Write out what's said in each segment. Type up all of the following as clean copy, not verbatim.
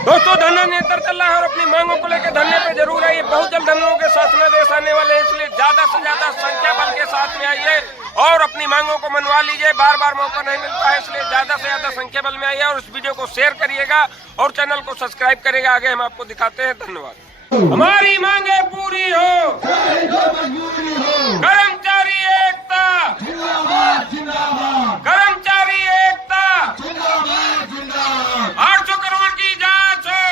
दोस्तों धरना निरंतर चल रहा है और अपनी मांगों को लेकर धरने पे जरूर आइए। बहुत जल्द धरनों के शासनादेश आने वाले हैं, इसलिए ज्यादा से ज्यादा संख्या बल के साथ में आइए और अपनी मांगों को मनवा लीजिए। बार बार मौका नहीं मिलता है, इसलिए ज्यादा से ज्यादा संख्या बल में आइए और इस वीडियो को शेयर करिएगा और चैनल को सब्सक्राइब करिएगा। आगे हम आपको दिखाते हैं। धन्यवाद। हमारी मांगे पूरी हो, कर्मचारी एकता, कर्मचारी एकता, 800 करोड़ की जांच हो,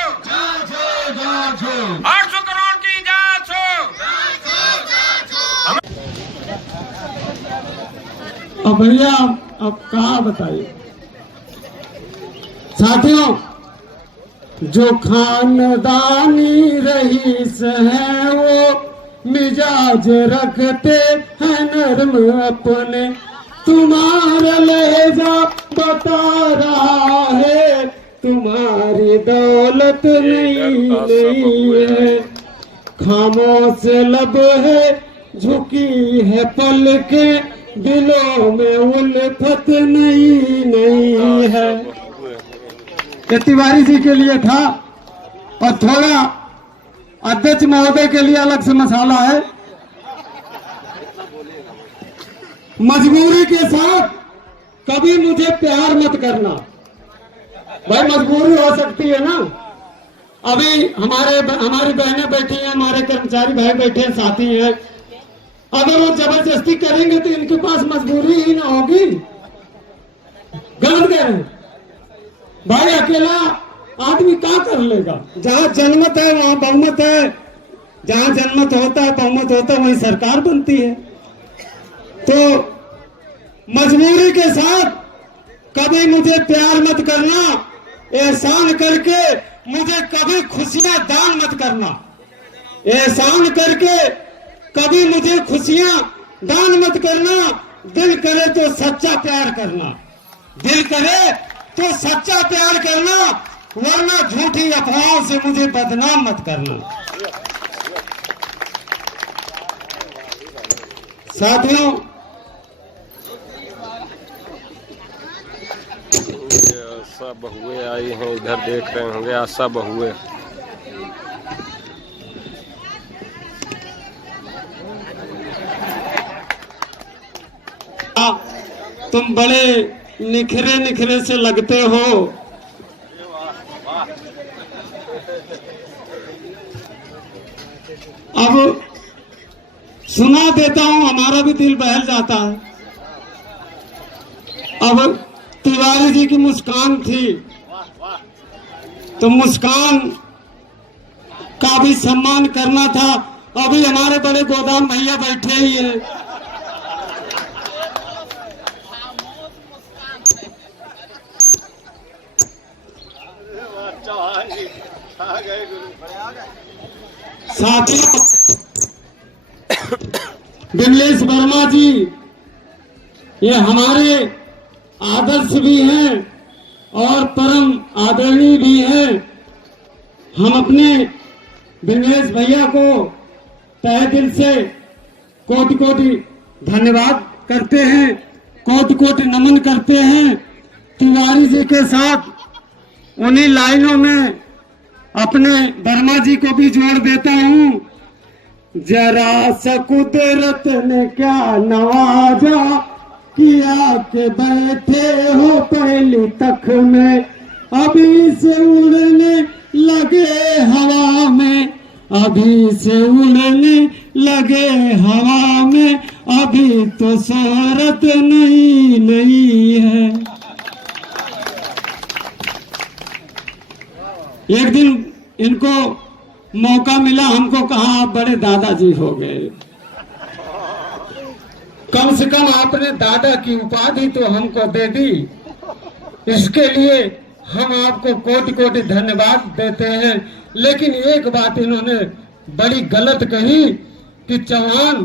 800 करोड़ की जांच हो। अब भैया अब कहा बताइए साथियों, जो खानदानी रईस है वो मिजाज रखते हैं नरम अपने, तुम्हारा लहजा बता रहा है तुम्हारी दौलत नहीं है। खामोश लब है झुकी है पल के, दिलों में उल्फत नहीं है। ये तिवारी जी के लिए था और थोड़ा अध्यक्ष महोदय के लिए अलग से मसाला है। मजबूरी के साथ कभी मुझे प्यार मत करना। भाई मजबूरी हो सकती है ना। अभी हमारी बहनें बैठी हैं, हमारे कर्मचारी भाई बैठे हैं, साथी हैं। अगर वो जबरदस्ती करेंगे तो इनके पास मजबूरी ही ना होगी। गलत कह रहे हैं भाई। अकेला आदमी क्या कर लेगा। जहां जन्मत है वहां बहुमत है, जहां जन्मत होता है बहुमत होता है वहीं सरकार बनती है। तो मजबूरी के साथ कभी मुझे प्यार मत करना, एहसान करके मुझे कभी खुशियां दान मत करना। एहसान करके कभी मुझे खुशियां दान मत करना। दिल करे तो सच्चा प्यार करना, दिल करे तो सच्चा प्यार करना, वरना झूठी अफवाहों से मुझे बदनाम मत करना। साथियों आशा बहुएं आई हैं, इधर देख रहे होंगे आशा बहुएं। तुम बड़े निखरे निखरे से लगते हो। अब सुना देता हूं, हमारा भी दिल बहल जाता है। अब तिवारी जी की मुस्कान थी तो मुस्कान का भी सम्मान करना था। अभी हमारे बड़े गोदाम भैया बैठे ही हैं। साथियों विमलेश वर्मा जी ये हमारे आदर्श भी हैं और परम आदरणीय भी हैं। हम अपने विमलेश भैया को तहे दिल से कोटि कोटि धन्यवाद करते हैं, कोटि कोटि नमन करते हैं। तिवारी जी के साथ उन्हीं लाइनों में अपने वर्मा जी को भी जोड़ देता हूं। जरा सा कुदरत ने क्या नवाजा, किया के बैठे हो पहली तख में, अभी से उड़ने लगे हवा में, अभी से उड़ने लगे हवा में, अभी तो शोहरत नहीं है। एक दिन इनको मौका मिला, हमको कहा आप बड़े दादाजी हो गए, कम से कम आपने दादा की उपाधि तो हमको दे दी। इसके लिए हम आपको कोटि कोटि धन्यवाद देते हैं। लेकिन एक बात इन्होंने बड़ी गलत कही कि चौहान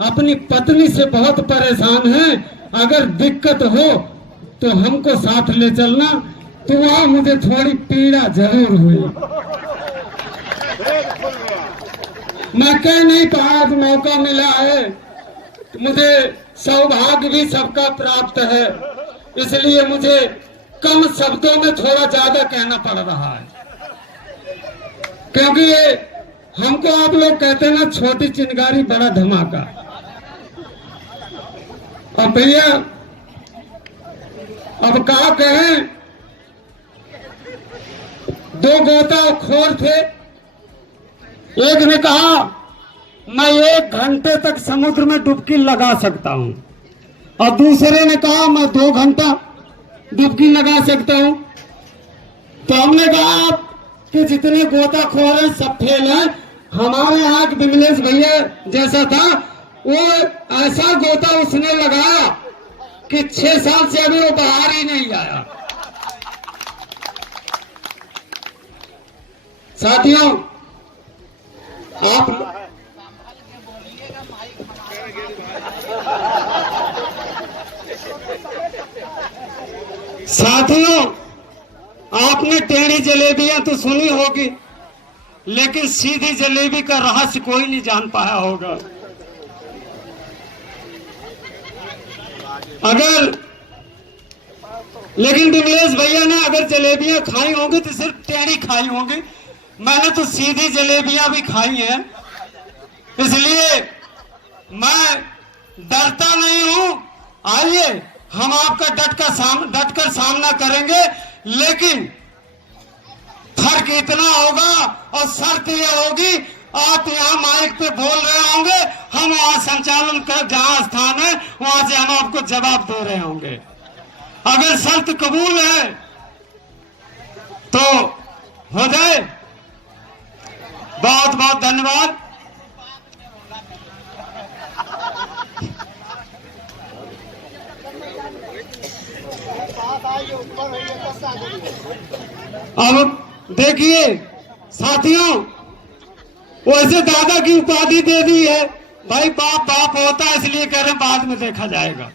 अपनी पत्नी से बहुत परेशान है, अगर दिक्कत हो तो हमको साथ ले चलना। तो वहां मुझे थोड़ी पीड़ा जरूर हुई। मैं कह नहीं पाया, आज मौका मिला है, मुझे सौभाग्य भी सबका प्राप्त है, इसलिए मुझे कम शब्दों में थोड़ा ज्यादा कहना पड़ रहा है। क्योंकि हमको आप लोग कहते हैं ना, छोटी चिंगारी बड़ा धमाका। अब भैया अब क्या कहें, दो गोताखोर थे। एक ने कहा मैं 1 घंटे तक समुद्र में डुबकी लगा सकता हूं, और दूसरे ने कहा मैं 2 घंटा डुबकी लगा सकता हूं। तो हमने कहा कि जितने गोताखोर हैं सब फेल हैं। हमारे यहाँ विमलेश भैया जैसा था, वो ऐसा गोता उसने लगाया कि 6 साल से अभी वो बाहर ही नहीं आया। साथियों, आपने टेढ़ी जलेबियां तो सुनी होगी, लेकिन सीधी जलेबी का रहस्य कोई नहीं जान पाया होगा। लेकिन विमलेश भैया ने अगर जलेबियां खाई होंगी तो सिर्फ टेढ़ी खाई होंगी। मैंने तो सीधी जलेबियां भी खाई हैं, इसलिए मैं डरता नहीं हूं। आइए हम आपका डटकर सामना करेंगे, लेकिन फर्क इतना होगा और शर्त यह होगी, आप यहाँ माइक पे बोल रहे होंगे, हम वहां संचालन कर जहां स्थान है वहां से हम आपको जवाब दे रहे होंगे। अगर शर्त कबूल है तो हो जाए। बहुत बहुत धन्यवाद। अब देखिए साथियों, वैसे दादा की उपाधि दे दी है भाई, बाप बाप होता है इसलिए कह रहे बाद में देखा जाएगा।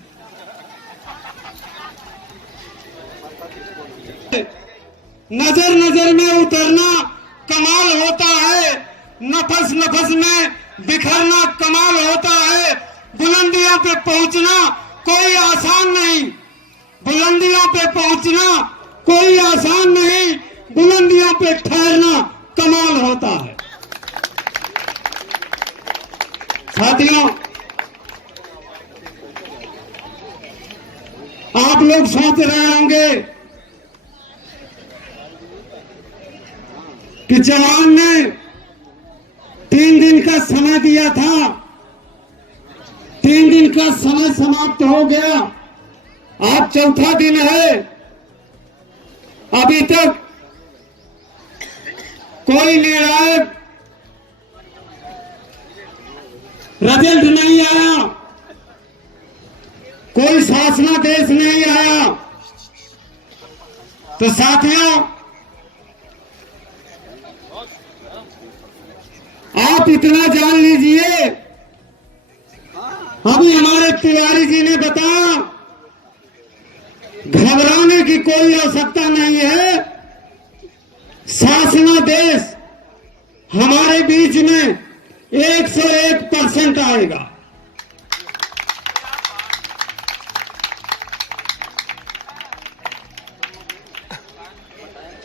नजर नजर में उतरना कमाल होता है, नफस नफस में बिखरना कमाल होता है। बुलंदियों पे पहुंचना कोई आसान नहीं, बुलंदियों पे पहुंचना कोई आसान नहीं, बुलंदियों पे ठहरना कमाल होता है। साथियों, आप लोग सोच रहे होंगे कि जवान ने 3 दिन का समय दिया था, 3 दिन का समय समाप्त हो गया, आज 4था दिन है, अभी तक कोई निर्णायक रिजल्ट नहीं आया, कोई शासनादेश नहीं आया। तो साथियों, आप इतना जान लीजिए, अभी हमारे तिवारी जी ने बताया, घबराने की कोई आवश्यकता नहीं है। शासनादेश हमारे बीच में 101% आएगा।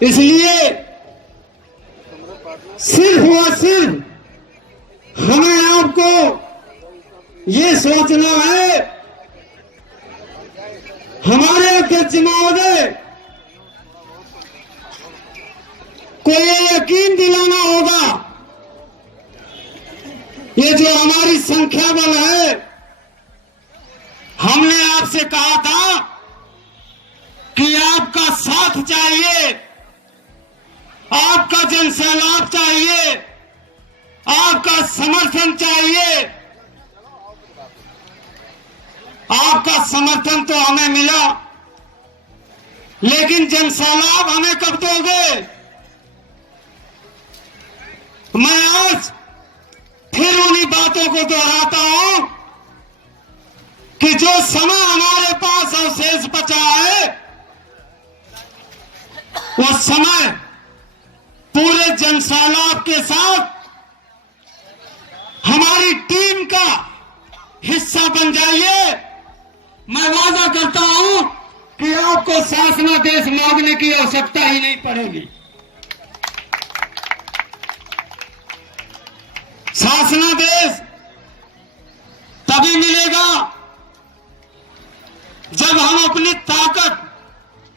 इसलिए सिर्फ और सिर्फ हमें आपको ये सोचना है, हमारे अध्यक्ष महोदय को ये यकीन दिलाना होगा, ये जो हमारी संख्या बल है, हमने आपसे कहा था कि आपका साथ चाहिए, आपका जनसैलाब चाहिए, आपका समर्थन चाहिए। आपका समर्थन तो हमें मिला, लेकिन जनसैलाब हमें कब दोगे? मैं आज फिर उन्हीं बातों को दोहराता हूं कि जो समय हमारे पास अवशेष बचा है, वो समय पूरे जनसैलाब के साथ हमारी टीम का हिस्सा बन जाइए। मैं वादा करता हूं कि आपको शासनादेश मांगने की आवश्यकता ही नहीं पड़ेगी। शासनादेश तभी मिलेगा जब हम अपनी ताकत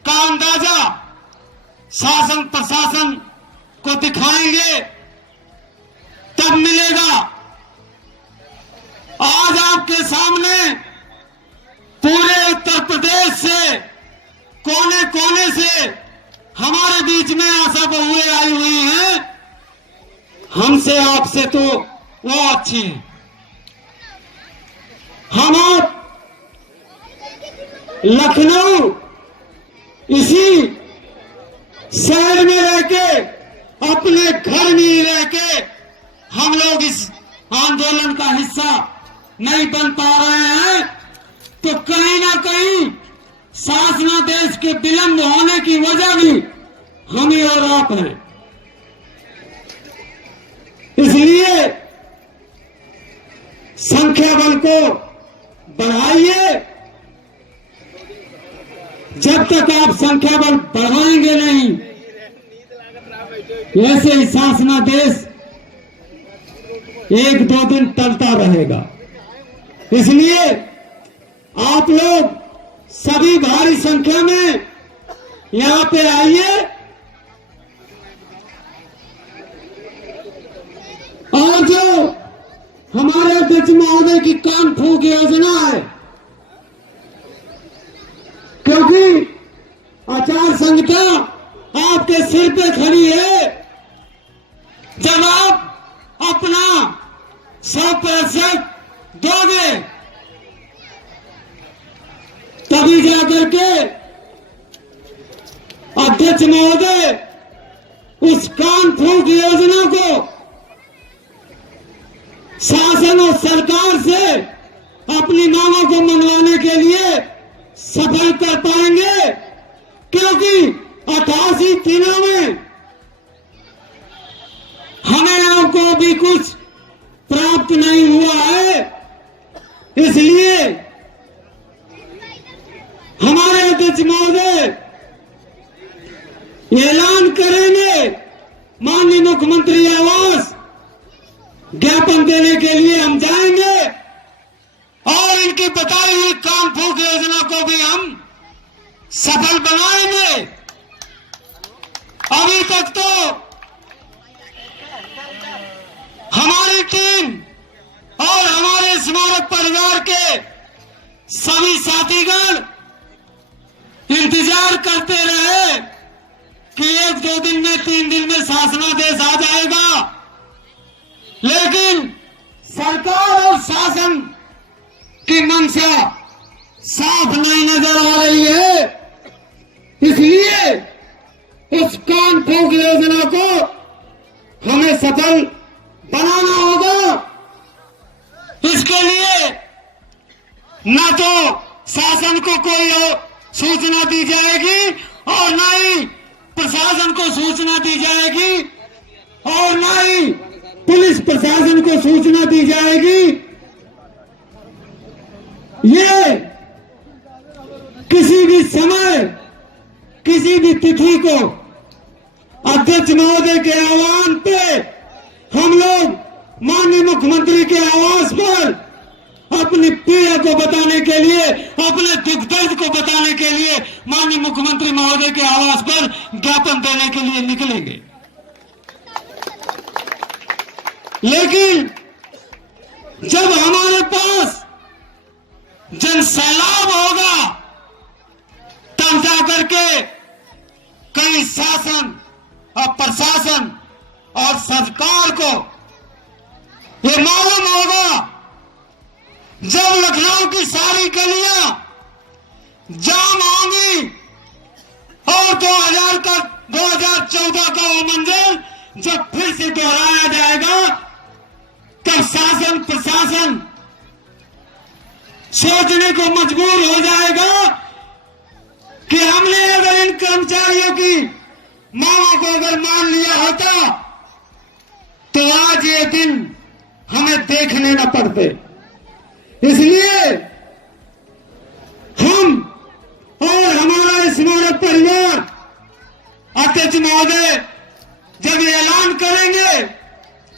का अंदाजा शासन प्रशासन को दिखाएंगे, तब मिलेगा। आज आपके सामने पूरे उत्तर प्रदेश से कोने कोने से हमारे बीच में आशा बहुएं आई हुई हैं। हमसे आपसे तो वो अच्छी है। हम आप लखनऊ इसी शहर में रह के, अपने घर में रह के हम लोग इस आंदोलन का हिस्सा नहीं बन पा रहे हैं, तो कहीं ना कहीं शासनादेश के विलंब होने की वजह भी हम ही और आप हैं। इसलिए संख्या बल को बढ़ाइए। जब तक आप संख्या बल बढ़ाएंगे नहीं, ऐसे ही शासनादेश एक दो दिन टलता रहेगा। इसलिए आप लोग सभी भारी संख्या में यहां पे आइए और जो हमारे अध्यक्ष महोदय की कान फूंक योजना है, क्योंकि आचार संहिता आपके सिर पे खड़ी है। जब आप अपना 100% दोगे, तभी जाकर के अध्यक्ष महोदय उस कान फूंक योजना को शासन और सरकार से अपनी मांगों को मनवाने के लिए सफल कर पाएंगे। क्योंकि 88 दिनों में हमें आपको भी कुछ प्राप्त नहीं हुआ है। इसलिए हमारे अध्यक्ष महोदय ऐलान करेंगे, माननीय मुख्यमंत्री आवास ज्ञापन देने के लिए हम जाएंगे और इनकी बताई हुई काम फूंक योजना को भी हम सफल बनाएंगे। अभी तक तो हमारी टीम और हमारे स्मारक परिवार के सभी साथीगण इंतजार करते रहे कि 1-2 दिन में, 3 दिन में शासनादेश आ जाएगा, लेकिन सरकार और शासन की मंशा साफ नहीं नजर आ रही है। इसलिए उस कान फूंक योजना को हमें सफल बनाना होगा। इसके लिए न तो शासन को कोई सूचना दी जाएगी और न ही प्रशासन को सूचना दी जाएगी और न ही पुलिस प्रशासन को सूचना दी जाएगी। ये किसी भी समय, किसी भी तिथि को अध्यक्ष महोदय के आह्वान पे हम लोग माननीय मुख्यमंत्री के आवास पर अपनी पीड़ा को बताने के लिए, अपने दुख दर्द को बताने के लिए माननीय मुख्यमंत्री महोदय के आवास पर ज्ञापन देने के लिए निकलेंगे। लेकिन जब हमारे पास जन सैलाब होगा, तब जाकर के कई शासन और प्रशासन और सरकार को ये मालूम होगा। जब लखनऊ की सारी गलियां जाम होंगी और 2014 का वो मंजर जब फिर से दोहराया जाएगा, तब शासन प्रशासन सोचने को मजबूर हो जाएगा कि हमने अगर इन कर्मचारियों की मांगों को अगर मान लिया होता तो आज ये दिन हमें देखने न पड़ते। इसलिए हम और हमारा स्मारक परिवार अध्यक्ष महोदय जब ये ऐलान करेंगे,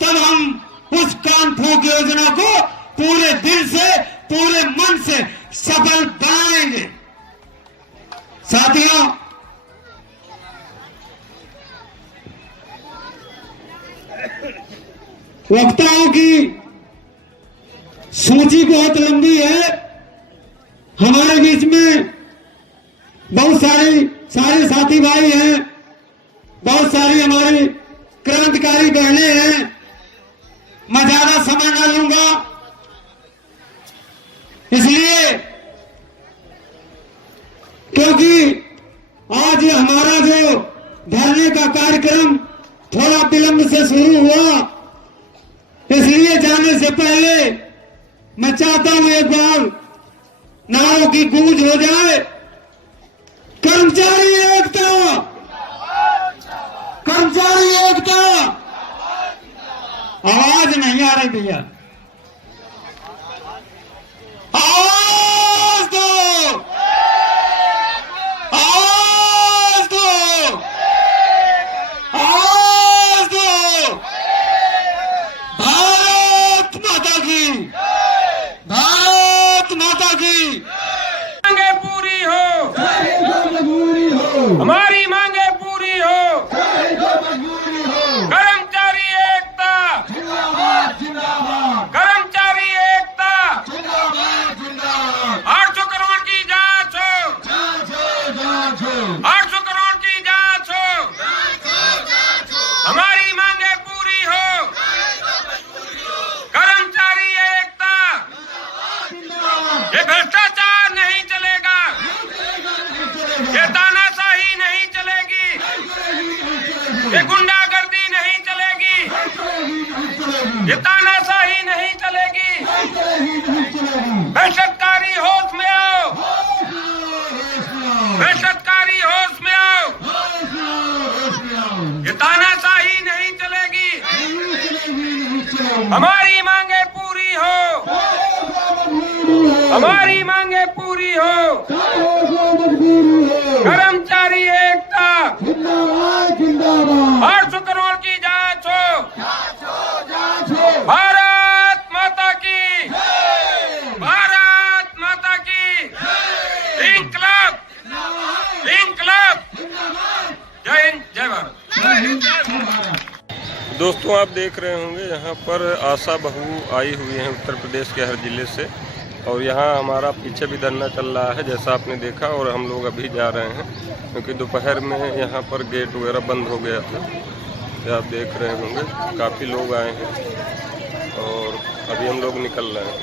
तब हम उस कान फूंक योजना को पूरे दिल से, पूरे मन से सफल बनाएंगे। साथियों, वक्ताओं की सूची बहुत लंबी है। हमारे बीच में बहुत सारे साथी भाई हैं, बहुत सारी हमारी क्रांतिकारी बहनें हैं। मैं ज्यादा समय न लूंगा, इसलिए क्योंकि आज ये हमारा जो धरने का कार्यक्रम थोड़ा विलंब से शुरू हुआ, इसलिए जाने से पहले मैं चाहता हूं एक बार नारों की गूंज हो जाए। कर्मचारी एकता, कर्मचारी एकता। आवाज नहीं आ रही भैया, आवाज दो, आवाज दो, आवाज दो। भारत माता की, भारत माता की मांगे पूरी हो, हमारी मांगे पूरी हो। कर्मचारी एकता, कर्मचारी एकता। 800 करोड़ की जांच हो, 800 करोड़ की जांच हो। हमारी मांगे पूरी हो। कर्मचारी एकता। ये भ्रष्टाचार नहीं चलेगा, ये तानाशाही नहीं चलेगी, ये गुंडागर्दी नहीं चलेगी, ये तानाशाही नहीं चलेगी। भ्रष्टाचारी होश में आओ, भ्रष्टाचारी होश में आओ। ये तानाशाही नहीं चलेगी। हमारी मांगे पूरी हो, हमारी मांगे पूरी हो। कर्मचारी एकता। 800 करोड़ की जांच हो। भारत माता की, भारत माता की। इंकलाब, इंकलाब। जय हिंद, जय भारत। दोस्तों, आप देख रहे होंगे यहाँ पर आशा बहू आई हुई हैं उत्तर प्रदेश के हर जिले से, और यहाँ हमारा पीछे भी धरना चल रहा है जैसा आपने देखा। और हम लोग अभी जा रहे हैं क्योंकि दोपहर में यहाँ पर गेट वगैरह बंद हो गया था। ये आप देख रहे होंगे काफ़ी लोग आए हैं और अभी हम लोग निकल रहे हैं।